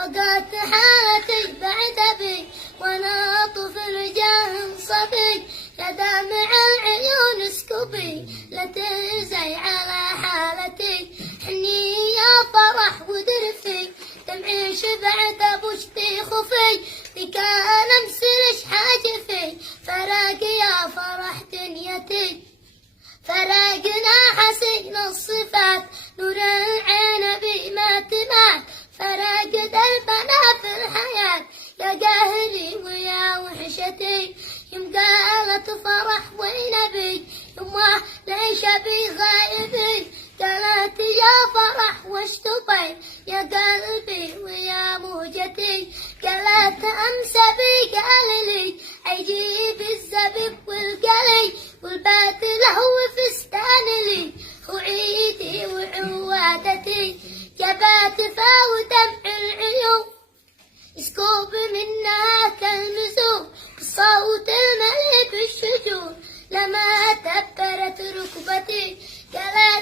وقعت حالتي بعد أبي وأنا طفل جاهل صبي، يا دامع العيون اسكبي لا تنزعي على حالتي، حني يا فرح ودرفي دمعي شبعت بوشتي خفي، فيك أنا مسلش حاجفي فراق يا فرح دنيتي، فراقنا حسين الصفات نور العين بي ما تمات، فراق دربنا في الحياة يا جاهلي ويا وحشتي، يوم قالت فرح وين أبي يما ليش أبي غايبي، قالت يا فرح وش تبي يا قلبي ويا موجتي، قالت أمس أبي قال لي أجيب الزبيب والقلي والبات لهو فستان لي وعيدي وعوادتي، جبات فاو دمع العيون اسكوب منها كالمزوم بصوت الملك الشجون، لما تبرت ركبتي قالت